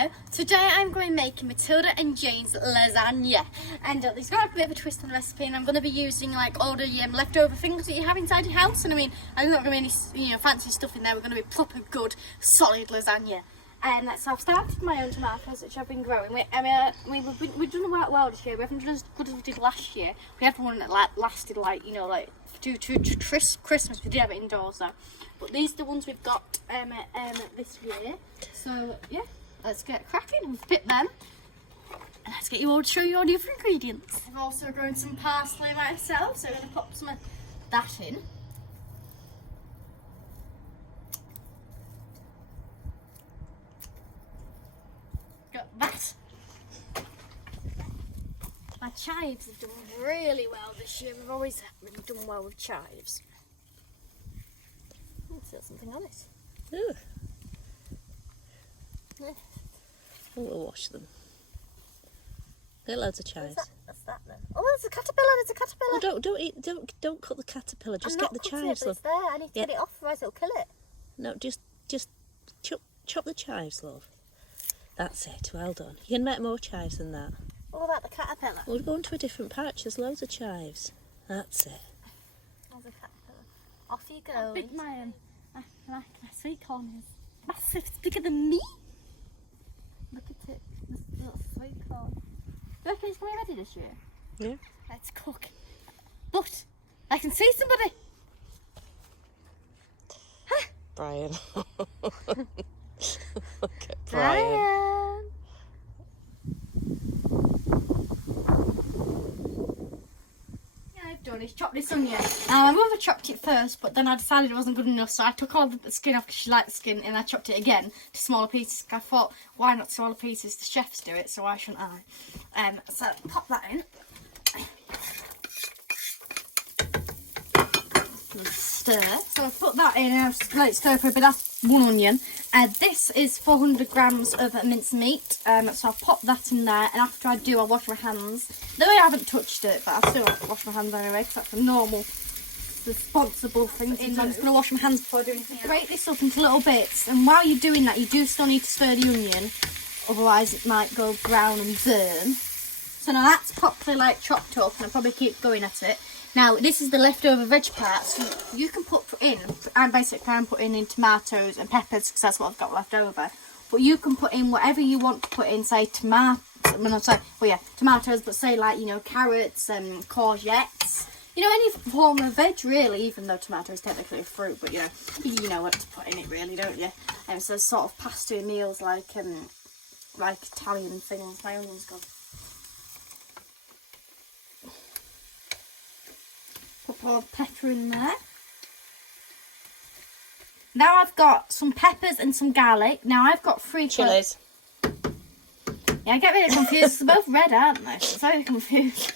Hello, today I'm going to be making Matilda and Jane's lasagna, and it's got a bit of a twist on the recipe, and I'm going to be using like all the leftover things that you have inside your house. And I mean, I'm not going to be any fancy stuff in there. We're going to be proper good solid lasagna. And so I've started my own tomatoes, which I've been growing. We've done well this year. We haven't done as good as we did last year. We had one that lasted to Christmas. We did have it indoors though. But these are the ones we've got this year. So yeah, let's get cracking and fit them. And let's get you all to show you all the other ingredients. I've also grown some parsley myself, so I'm going to pop some of that in. Got that. My chives have done really well this year. We've always really done well with chives. Let's got something on it. Ooh. Yeah. We'll wash them. Get loads of chives. What's that then? Oh, there's a caterpillar. There's a caterpillar. Oh, don't cut the caterpillar. Just I'm get not the cutting chives, it, but love. it's there. I need to get it off, otherwise it'll kill it. No, just chop the chives, love. That's it. Well done. You can make more chives than that. What about the caterpillar? We'll go into a different patch. There's loads of chives. That's it. There's a caterpillar. Off you go. How big my sweet corn is. Massive. It's bigger than me. Look at it. This little sweet corn. Do you reckon it's going to be ready this year? Yeah. Let's cook. But I can see somebody. Huh? Brian. Look at Brian. I've done is chop this onion. My mother chopped it first, but then I decided it wasn't good enough, so I took all the skin off because she liked the skin, and I chopped it again to smaller pieces. I thought, why not smaller pieces? The chefs do it, so why shouldn't I? So pop that in. Stir. So I put that in and I'll just let it stir for a bit. That's one onion. This is 400 grams of minced meat. So I'll pop that in there, and after I do, I'll wash my hands. Though I haven't touched it, but I'll still wash my hands anyway, because that's a normal, responsible thing to do. I'm just going to wash my hands before I do anything else. Break this up into little bits, and while you're doing that, you do still need to stir the onion, otherwise it might go brown and burn. So now that's properly chopped up, and I'll probably keep going at it. Now, this is the leftover veg part, so you can put in, I'm putting in tomatoes and peppers, because that's what I've got left over. But you can put in whatever you want to put in, say tomatoes, but say carrots and courgettes. Any form of veg really, even though tomato is technically a fruit, but you know what to put in it really, don't you? So sort of pasta meals like Italian things. My onion's gone. Put all the pepper in there. Now I've got some peppers and some garlic. Now I've got 3 chilies. Yeah, I get really confused. They're both red, aren't they? It's very confused.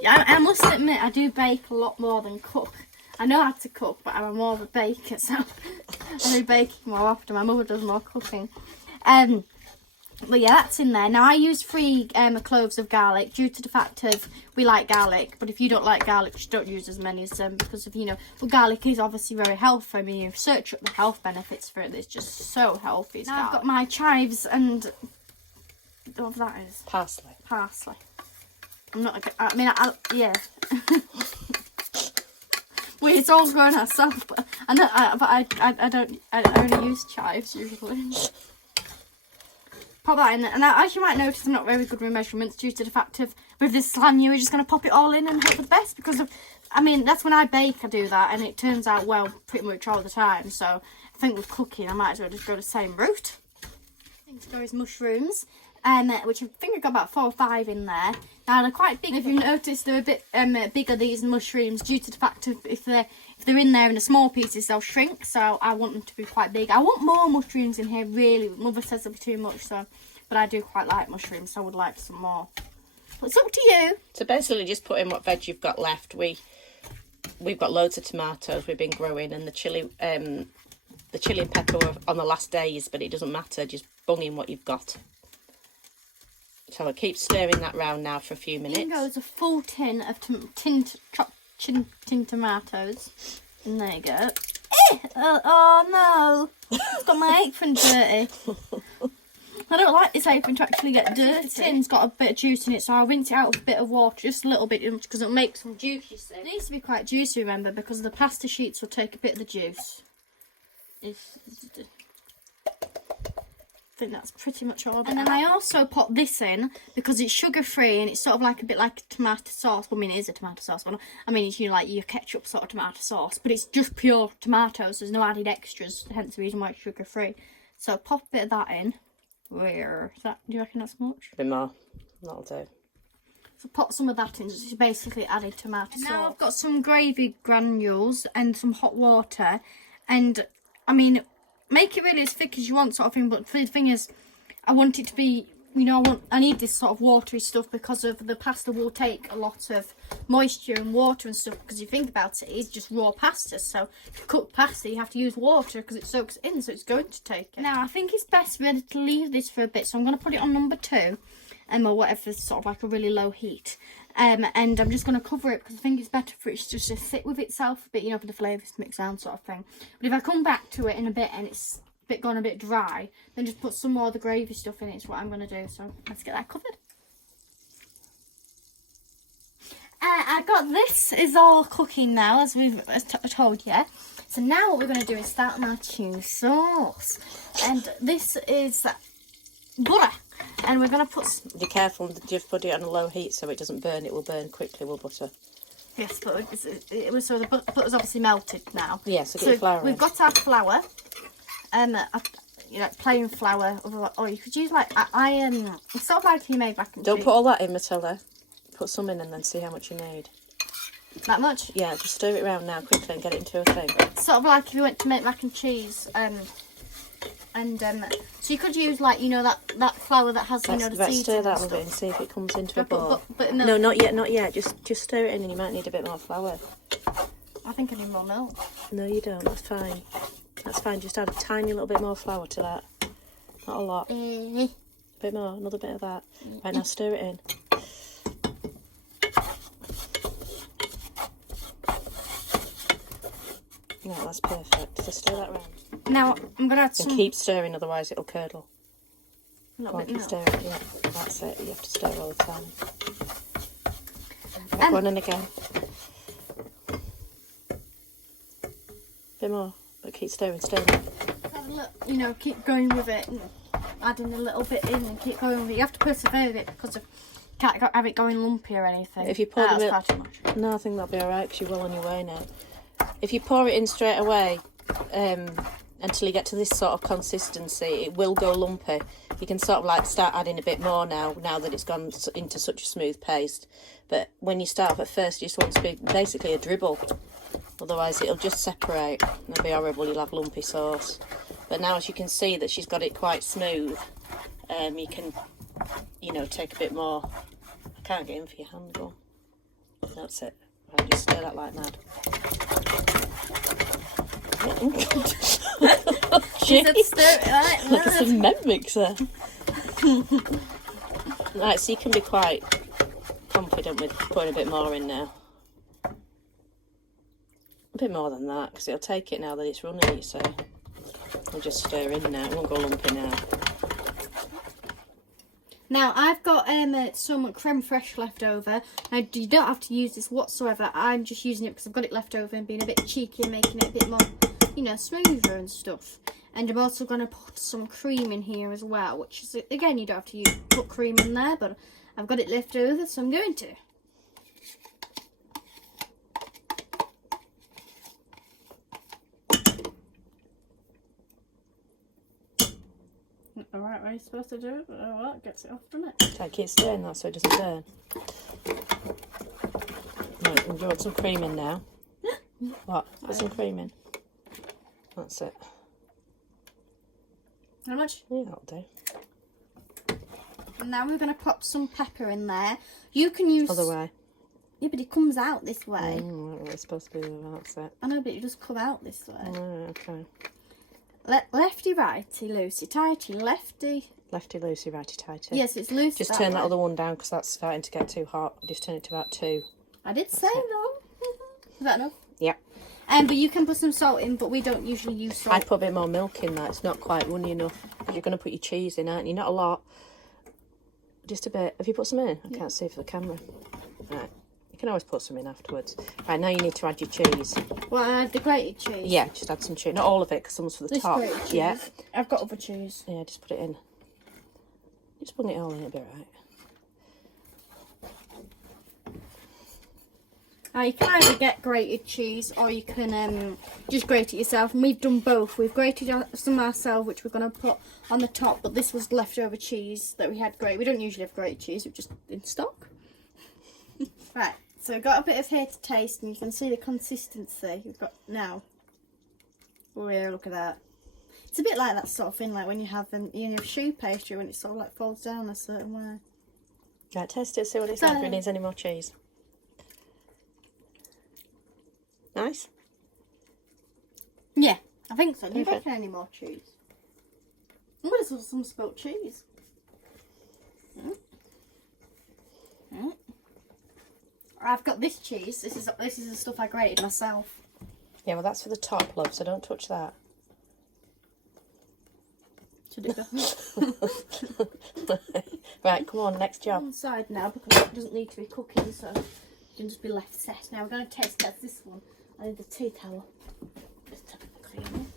Yeah, I must admit, I do bake a lot more than cook. I know how to cook, but I'm more of a baker, so I do baking more often. My mother does more cooking. But yeah, that's in there. Now I use 3 cloves of garlic due to the fact of we like garlic, but if you don't like garlic, just don't use as many as because of but garlic is obviously very healthy. I mean, you search up the health benefits for it. It's just so healthy. Now I've got my chives and what that is Parsley. I'm not. Yeah. Well, it's all grown ourselves, but I don't. I only use chives usually. Pop that in there. And as you might notice, I'm not very good with measurements due to the fact of with this lasagna, we're just going to pop it all in and hope for the best, because of, that's when I bake, I do that, and it turns out well pretty much all the time. So I think with cooking, I might as well just go the same route. I think to go is mushrooms, which I think I got about 4 or 5 in there. Now they're quite big. If you notice, they're a bit bigger, these mushrooms, due to the fact of if they're in there in the small pieces, they'll shrink. So I want them to be quite big. I want more mushrooms in here, really. Mother says they'll be too much, but I do quite like mushrooms, so I would like some more. But it's up to you. So basically, just put in what veg you've got left. We've got loads of tomatoes we've been growing, and the chili and pepper were on the last days, but it doesn't matter. Just bung in what you've got. So I'll keep stirring that round now for a few minutes. In goes a full tin of tin tomatoes. And there you go. Oh no! It's got my apron dirty. I don't like this apron to actually get dirty. The tin's got a bit of juice in it, so I'll rinse it out with a bit of water, just a little bit, because it'll make some juice, you see. It needs to be quite juicy, remember, because the pasta sheets will take a bit of the juice. I think that's pretty much all of it. And then I also put this in because it's sugar-free and it's sort of like a bit like a tomato sauce. Well, I mean, it is a tomato sauce, but I mean, it's, you know, like your ketchup sort of tomato sauce, but it's just pure tomatoes. There's no added extras, hence the reason why it's sugar-free. So pop a bit of that in. Where is that? Do you reckon that's much? A bit more. That'll do. So pop some of that in. It's basically added tomato sauce. Now I've got some gravy granules and some hot water, and I mean, make it really as thick as you want, sort of thing. But the thing is, I want it to be, you know, I need this sort of watery stuff because of the pasta will take a lot of moisture and water and stuff. Because you think about it, it's just raw pasta. So to cook pasta, you have to use water because it soaks in, so it's going to take it. Now I think it's best really to leave this for a bit, so I'm going to put it on number 2, or whatever, sort of like a really low heat. And I'm just going to cover it because I think it's better for it just to sit with itself a bit, you know, for the flavours to mix down, sort of thing. But if I come back to it in a bit and it's gone a bit dry, then just put some more of the gravy stuff in it is what I'm going to do. So let's get that covered. I got this is all cooking now, as we've told you. So now what we're going to do is start my cheese sauce. And this is butter. And we're going to put... Be careful, just put it on a low heat so it doesn't burn. It will burn quickly, will butter. Yes, but it was, so the butter's obviously melted now. Yeah, so get your flour we've in. got our flour. You know, plain flour. Or you could use like, it's sort of like you made mac and cheese. Don't put all that in, Matilda. Put some in and then see how much you need. That much? Yeah, just stir it around now quickly and get it into a thing. Sort of like if you went to make mac and cheese, so you could use like, you know, that flour that has, you know, the seeds. Let's stir that a bit and see if it comes into a ball. But no, not yet, not yet. Just stir it in and you might need a bit more flour. I think I need more milk. No, you don't. That's fine. That's fine. Just add a tiny little bit more flour to that. Not a lot. A bit more. Another bit of that. Right, now stir it in. No, that's perfect. So stir that around. Now I'm gonna add some. And keep stirring, otherwise it'll curdle. A little bit keep more. stirring. Yeah, that's it. You have to stir all the time. Go on and again. Bit more, but keep stirring. Have a look, you know, keep going with it, and adding a little bit in, and keep going with it. You have to persevere with it because of can't have it going lumpy or anything. If you pour the milk, too much. No, I think that'll be all right because you're well on your way now. If you pour it in straight away, until you get to this sort of consistency, it will go lumpy. You can sort of like start adding a bit more now that it's gone into such a smooth paste. But when you start off at first, you just want it to be basically a dribble. Otherwise, it'll just separate. It'll be horrible. You'll have lumpy sauce. But now, as you can see that she's got it quite smooth, you can, you know, take a bit more. I can't get in for your hand, go. That's it. Right, just stir that like mad. She said stir it like Like a cement mixer. Right, so you can be quite confident with putting a bit more in now. A bit more than that, because it'll take it now that it's running, you see. We'll just stir in now, it won't go lumpy now. Now I've got some creme fraiche left over. Now you don't have to use this whatsoever. I'm just using it because I've got it left over and being a bit cheeky and making it a bit more, you know, smoother and stuff. And I'm also going to put some cream in here as well, which is, again, you don't have to put cream in there, but I've got it left over, so I'm going to. Alright, what are you supposed to do? Oh, well, it gets it off, doesn't it? Take it stirring that so it doesn't burn. Right, we've got some cream in now. What? Put some cream in. That's it. How much? Yeah, that'll do. And now we're going to pop some pepper in there. You can use... Other way. Yeah, but it comes out this way. It's supposed to be, that's it. I know, but it just come out this way. Oh, okay. Lefty, righty, loosey, tighty, lefty. Lefty, loosey, righty, tighty. Yes, it's loose. Just turn that other one down because that's starting to get too hot. Just turn it to about 2. I did say no. Is that enough? Yeah. But you can put some salt in, but we don't usually use salt. I'd put a bit more milk in that. It's not quite runny enough. Because you're going to put your cheese in, aren't you? Not a lot. Just a bit. Have you put some in? I can't see for the camera. Right. You can always put some in afterwards. Right, now you need to add your cheese. Well, I add the grated cheese. Yeah, just add some cheese. Not all of it, because someone's for the This top. grated cheese. Yeah. I've got other cheese. Yeah, just put it in. Just bung it all in, it'll be right. You can either get grated cheese or you can just grate it yourself. And we've done both. We've grated some ourselves, which we're going to put on the top. But this was leftover cheese that we had grated. We don't usually have grated cheese. We're just in stock. Right. So we've got a bit of here to taste. And you can see the consistency we've got now. Oh yeah, look at that. It's a bit like that sort of thing, like when you have shoe pastry, when it sort of like folds down a certain way. Right, taste it, see what it's like. If it needs any more cheese. Nice. Yeah, I think so. Do you reckon any more cheese? Oh, there's some spilt cheese. I've got this cheese. This is the stuff I grated myself. Yeah, well that's for the top, love, so don't touch that. Should it go? Right, come on, next job. On side now because it doesn't need to be cooking, so it can just be left set. Now we're going to taste test this one. I need the tea towel. Just tap it clean.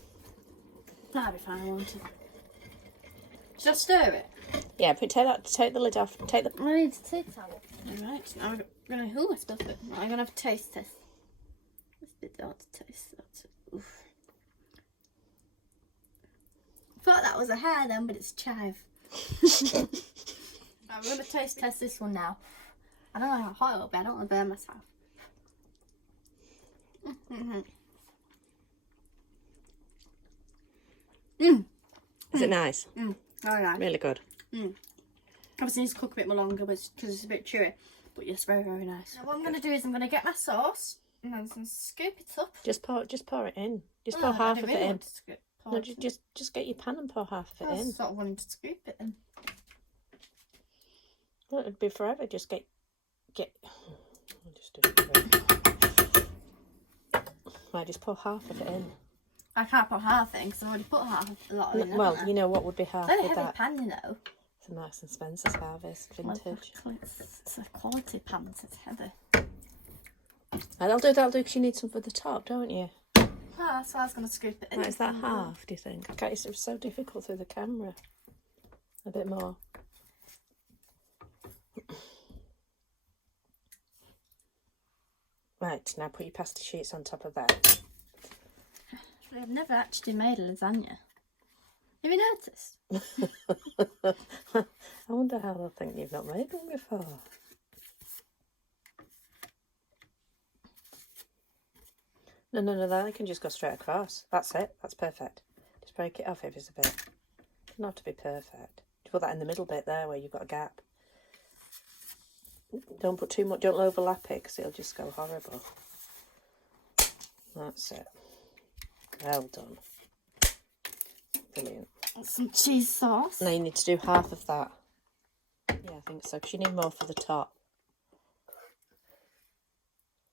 That'll be fine, won't it? Should I stir it? Yeah, but take the lid off. Take the. I need a tea towel. Alright, now we're going to. Oh, I've stuffed it. Right, I'm going to have a taste test. It's a bit hard to taste. Oof. I thought that was a hair then, but it's chive. I'm going to taste test this one now. I don't know how hot it'll be. I don't want to burn myself. Is it nice? Very nice. Really good. Obviously, needs to cook a bit more longer because it's a bit chewy. But yes, very, very nice. Now, what I'm going to do is I'm going to get my sauce and then scoop it up. Just pour it in. Just pour half of it in. No, it just get your pan and pour half of it I was in. sort of wanting to scoop it in. Well, it'd be forever. Just get. I'll just do it. Right, just pour half of it in. I can't put half in because I've already put a lot in. Well, you know what would be half It's a with heavy that? pan, you know. It's a Marks and Spencer's Harvest vintage. Well, it's a quality pan, so it's heavy. That'll do, because you need some for the top, don't you? Oh, that's why I was going to scoop it in. Right, is that half, do you think? Okay, it's so difficult through the camera. A bit more. Right, now put your pasta sheets on top of that. I've never actually made a lasagna. Have you noticed? I wonder how they'll think you've not made one before. No, that can just go straight across. That's it. That's perfect. Just break it off if it's a bit. It doesn't have to be perfect. Just put that in the middle bit there where you've got a gap. Don't put too much. Don't overlap it because it'll just go horrible. That's it. Well done. Brilliant. Some cheese sauce. Now you need to do half of that. Yeah, I think so, because you need more for the top.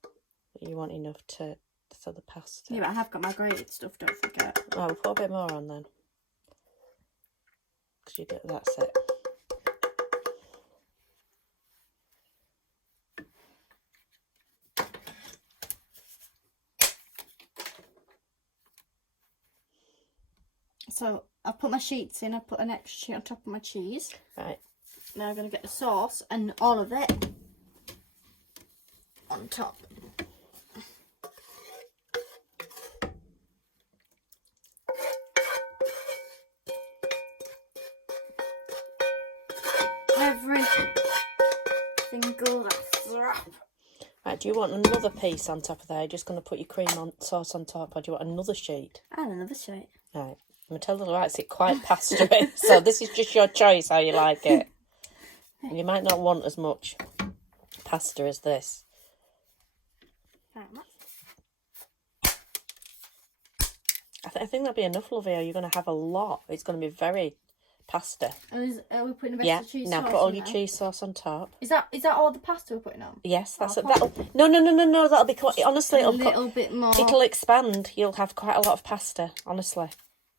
But you want enough to fill the pasta. Yeah, but I have got my grated stuff, don't forget. Oh, we'll put a bit more on then. Because that's it. So I've put my sheets in, I've put an extra sheet on top of my cheese. Right. Now I'm going to get the sauce and all of it on top. Every single drop. Right, do you want another piece on top of there? You're just going to put your sauce on top, or do you want another sheet? And another sheet. Right. Matilda likes it quite pastery, so this is just your choice how you like it. You might not want as much pasta as this. I think that'll be enough, lovey, or you're going to have a lot. It's going to be very pasta. Are we putting the rest Yeah, of the cheese now sauce put all in your now? cheese sauce on top. Is that all the pasta we're putting on? Yes, that's Oh, that'll. No. That'll be quite. Honestly, a little bit more. It'll expand. You'll have quite a lot of pasta. Honestly,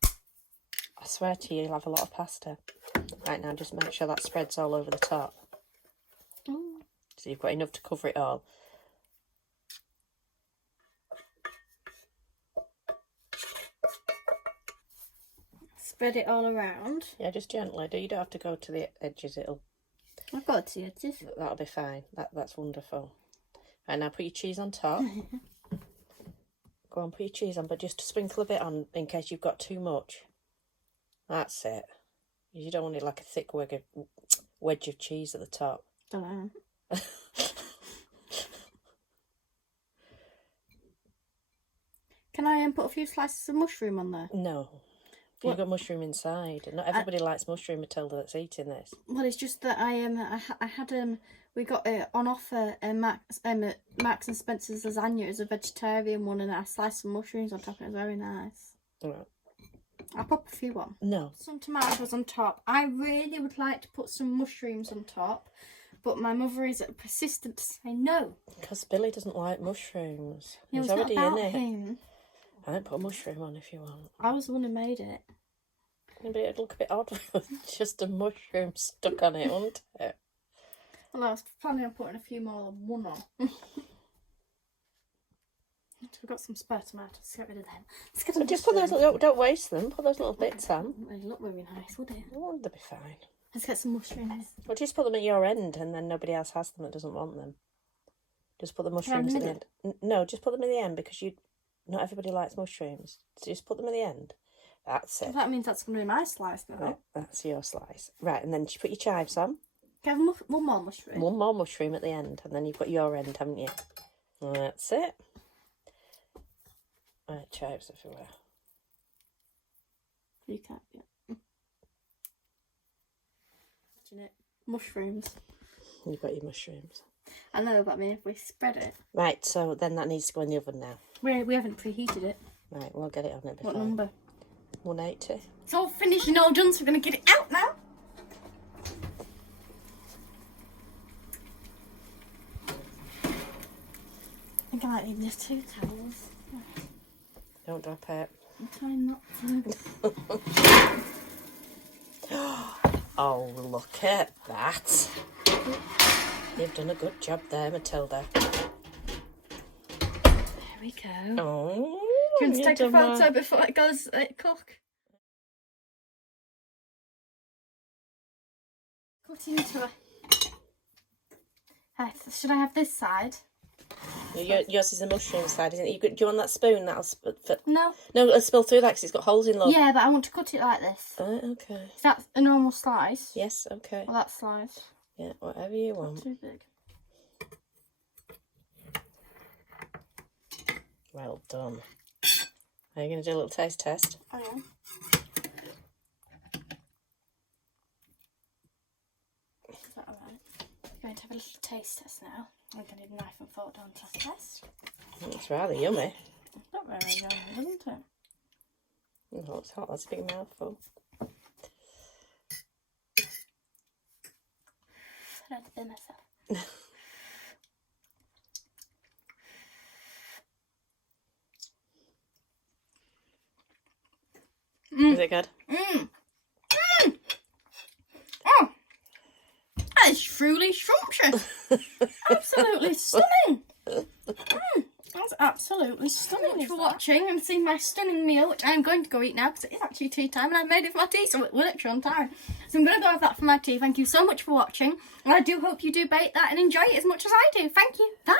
I swear to you, you'll have a lot of pasta. Right now, just make sure that spreads all over the top. Ooh. So you've got enough to cover it all. Spread it all around. Yeah, just gently. You don't have to go to the edges. I've got to the edges. That'll be fine. That's wonderful. And now put your cheese on top. Go on, put your cheese on, but just sprinkle a bit on in case you've got too much. That's it. You don't want it like a thick wedge of cheese at the top. Don't know. Can I put a few slices of mushroom on there? No. You've got mushroom inside. Not everybody likes mushroom, Matilda, that's eating this. Well, it's just that I had we got it on offer at Max and Spencer's lasagna as a vegetarian one, and I sliced some mushrooms on top, and it was very nice. Right. I'll pop a few on. No. Some tomatoes on top. I really would like to put some mushrooms on top, but my mother is persistent to say no. Because Billy doesn't like mushrooms. Yeah, He's it's already not about in it. him. I might put a mushroom on if you want. I was the one who made it. But it'd look a bit odd with just a mushroom stuck on it, wouldn't it? Well, I was planning on putting a few more than one on. We've got some spare tomatoes. Let's get rid of them. Let's get So just put those, don't waste them. Put those little bits on. They look very nice, would it? Oh, they'll be fine. Let's get some mushrooms. Or just put them at your end and then nobody else has them that doesn't want them. Just put the mushrooms at the end. No, just put them at the end because not everybody likes mushrooms. So just put them at the end. That's it. Well, that means that's going to be my slice now. Right, that's your slice. Right, and then you put your chives on. Can I have one more mushroom? One more mushroom at the end, and then you've got your end, haven't you? That's it. Right, chives everywhere. You can't, yeah. Imagine it. Mushrooms. You've got your mushrooms. I know, but I mean, if we spread it. Right, so then that needs to go in the oven now. We haven't preheated it. Right, we'll get it on it. What number? 180. It's all finished and all done, so we're going to get it out now. I think I might need just 2 towels. Don't drop it. I'm trying not to. Oh, look at that. You've done a good job there, Matilda. There we go. Oh, Do you want to take a photo well. before it goes cook? Cut into it. Right, should I have this side? Yours is the mushroom side, isn't it? Do you want that spoon? That'll No. No, it'll spill through that because it's got holes in, love. Yeah, but I want to cut it like this. Right, okay. Is that a normal slice? Yes, okay. Or that slice? Yeah, whatever you want. Too big. Well done. Are you going to do a little taste test? I am. Is that alright? We're going to have a little taste test now. I'm going to need a knife and fork down to test. It's rather yummy. It's not very yummy, isn't it? Oh, it's hot. That's a big mouthful. I had to bin myself. Is it good? Oh! That is truly scrumptious. Absolutely stunning. That's absolutely stunning. Thanks for watching and seeing my stunning meal, which I'm going to go eat now because it is actually tea time and I've made it for my tea, so we're literally on time. So I'm going to go have that for my tea. Thank you so much for watching, and I do hope you do bake that and enjoy it as much as I do. Thank you. Bye.